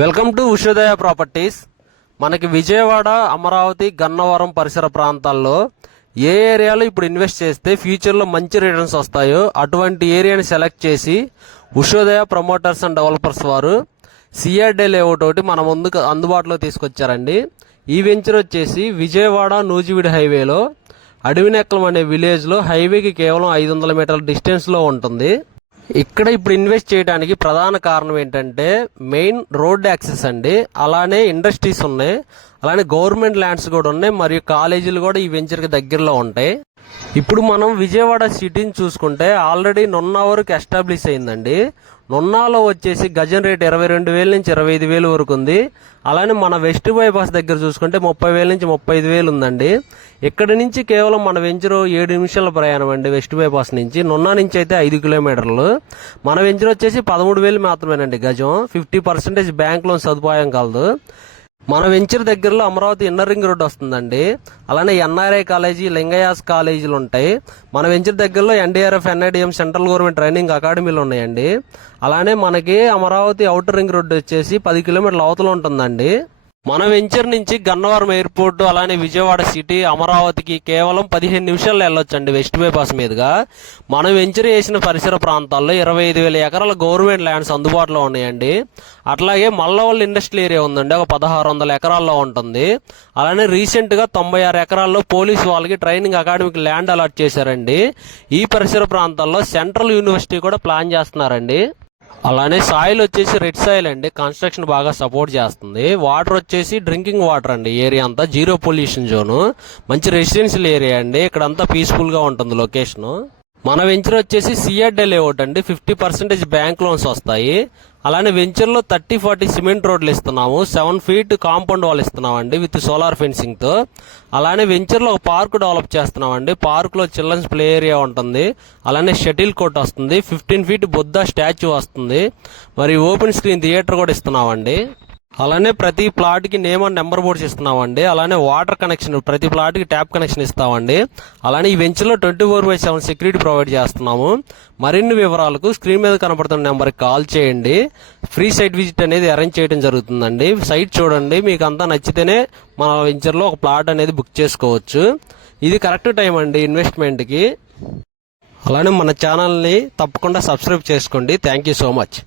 Welcome to Ushodaya properties. మనకి విజయవాడ, అమరావతి, గన్నవరం పరిసర ప్రాంతాల్లో ఏ ఏరియాలో ఇప్పుడు ఇన్వెస్ట్ చేస్తే ఫ్యూచర్లో మంచి రిటర్న్స్ వస్తాయో అటువంటి ఏరియాని సెలెక్ట్ చేసి ఉషోదయ ప్రమోటర్స్ అండ్ డెవలపర్స్ వారు సిఆర్డే లేఅవుట్ ఒకటి మన ముందుకు అందుబాటులో తీసుకొచ్చారండి. ఈ వెంచర్ వచ్చేసి విజయవాడ నూజివీడు హైవేలో అడవినెక్కలం అనే విలేజ్లో హైవేకి కేవలం 500 మీటర్ల డిస్టెన్స్లో ఉంటుంది. ఇక్కడ ఇప్పుడు ఇన్వెస్ట్ చేయడానికి ప్రధాన కారణం ఏంటంటే మెయిన్ రోడ్ యాక్సెస్ అండి. అలానే ఇండస్ట్రీస్ ఉన్నాయి, అలానే గవర్నమెంట్ ల్యాండ్స్ కూడా ఉన్నాయి, మరియు కాలేజీలు కూడా ఈ వెంచర్కి దగ్గరలో ఉంటాయి. ఇప్పుడు మనం విజయవాడ సిటీని చూసుకుంటే ఆల్రెడీ నున్నా వరకు ఎస్టాబ్లిష్ అయిందండి. నున్నాలో వచ్చేసి గజం రేట్ 22,000 నుంచి 25,000 వరకు ఉంది. అలానే మన వెస్ట్ బైపాస్ దగ్గర చూసుకుంటే 30,000 నుంచి 35,000 ఉందండి. ఇక్కడి నుంచి కేవలం మన వెంచర్ 7 నిమిషాల ప్రయాణం అండి. వెస్ట్ బైపాస్ నుంచి నున్నా నుంచి అయితే 5 కిలోమీటర్లు. మన వెంచర్ వచ్చేసి 13,000 మాత్రమేనండి గజం. 50% బ్యాంక్ లోన్ సదుపాయం కలదు. మన వెంచర్ దగ్గరలో అమరావతి ఇన్నర్ రింగ్ రోడ్ వస్తుందండి. అలానే ఎన్ఆర్ఐ కాలేజీ, లింగయాస్ కాలేజీలు ఉంటాయి. మన వెంచర్ దగ్గరలో NDRF, NIDM central government training అకాడమీలు ఉన్నాయండి. అలానే మనకి అమరావతి అవుటర్ రింగ్ రోడ్ వచ్చేసి 10 కిలోమీటర్ల అవతల ఉంటుందండి. మన వెంచర్ నుంచి గన్నవరం ఎయిర్పోర్ట్, అలానే విజయవాడ సిటీ, అమరావతికి కేవలం 15 నిమిషాల్లో వెళ్ళొచ్చండి వెస్ట్ బైపాస్ మీదుగా. మనం వెంచర్ చేసిన పరిసర ప్రాంతాల్లో 25,000 ఎకరాల గవర్నమెంట్ ల్యాండ్స్ అందుబాటులో ఉన్నాయండి. అట్లాగే మల్లవల్లి ఇండస్ట్రియల్ ఏరియా ఉందండి, ఒక 1,600 ఎకరాల్లో ఉంటుంది. అలానే రీసెంట్ గా 96 ఎకరాల్లో పోలీసు వాళ్ళకి ట్రైనింగ్ అకాడమీకి ల్యాండ్ అలాట్ చేశారండి. ఈ పరిసర ప్రాంతాల్లో సెంట్రల్ యూనివర్సిటీ కూడా ప్లాన్ చేస్తున్నారండి. అలానే సాయిల్ వచ్చేసి రెడ్ సాయిల్ అండి, కన్స్ట్రక్షన్ బాగా సపోర్ట్ చేస్తుంది. వాటర్ వచ్చేసి డ్రింకింగ్ వాటర్ అండి. ఏరియా అంతా జీరో పొల్యూషన్ జోను, మంచి రెసిడెన్షియల్ ఏరియా అండి. ఇక్కడంతా పీస్ఫుల్ గా ఉంటుంది లొకేషన్. మన వెంచర్ వచ్చేసి సిఆర్డే లేఅవుట్ అండి. 50% బ్యాంక్ లోన్స్ వస్తాయి. అలానే వెంచర్ లో 30-40 సిమెంట్ రోడ్లు ఇస్తున్నాము. 7 ఫీట్ కాంపౌండ్ వాల్ ఇస్తున్నామండి విత్ సోలార్ ఫెన్సింగ్ తో. అలానే వెంచర్ లో ఒక పార్క్ డెవలప్ చేస్తున్నామండి. పార్క్ లో చిల్డ్రన్స్ ప్లే ఏరియా ఉంటుంది. అలానే షటిల్ కోర్ట్ వస్తుంది. 15 ఫీట్ బుద్ధ స్టాచ్యూ వస్తుంది. మరి ఓపెన్ స్క్రీన్ థియేటర్ కూడా ఇస్తున్నామండి. అలానే ప్రతి ప్లాట్ కి నేమ్ అండ్ నెంబర్ బోర్డ్స్ ఇస్తున్నామండి. అలానే వాటర్ కనెక్షన్, ప్రతి ప్లాట్ కి ట్యాప్ కనెక్షన్ ఇస్తామండి. అలానే ఈ వెంచర్ లో 24/7 సెక్యూరిటీ ప్రొవైడ్ చేస్తున్నాము. మరిన్ని వివరాలకు స్క్రీన్ మీద కనబడుతున్న నెంబర్ కి కాల్ చేయండి. ఫ్రీ సైట్ విజిట్ అనేది అరేంజ్ చేయడం జరుగుతుందండి. సైట్ చూడండి, మీకు అంతా నచ్చితేనే మన వెంచర్ లో ఒక ప్లాట్ అనేది బుక్ చేసుకోవచ్చు. ఇది కరెక్ట్ టైం అండి ఇన్వెస్ట్మెంట్ కి. అలానే మన ఛానల్ ని తప్పకుండా సబ్స్క్రైబ్ చేసుకోండి. Thank you so much.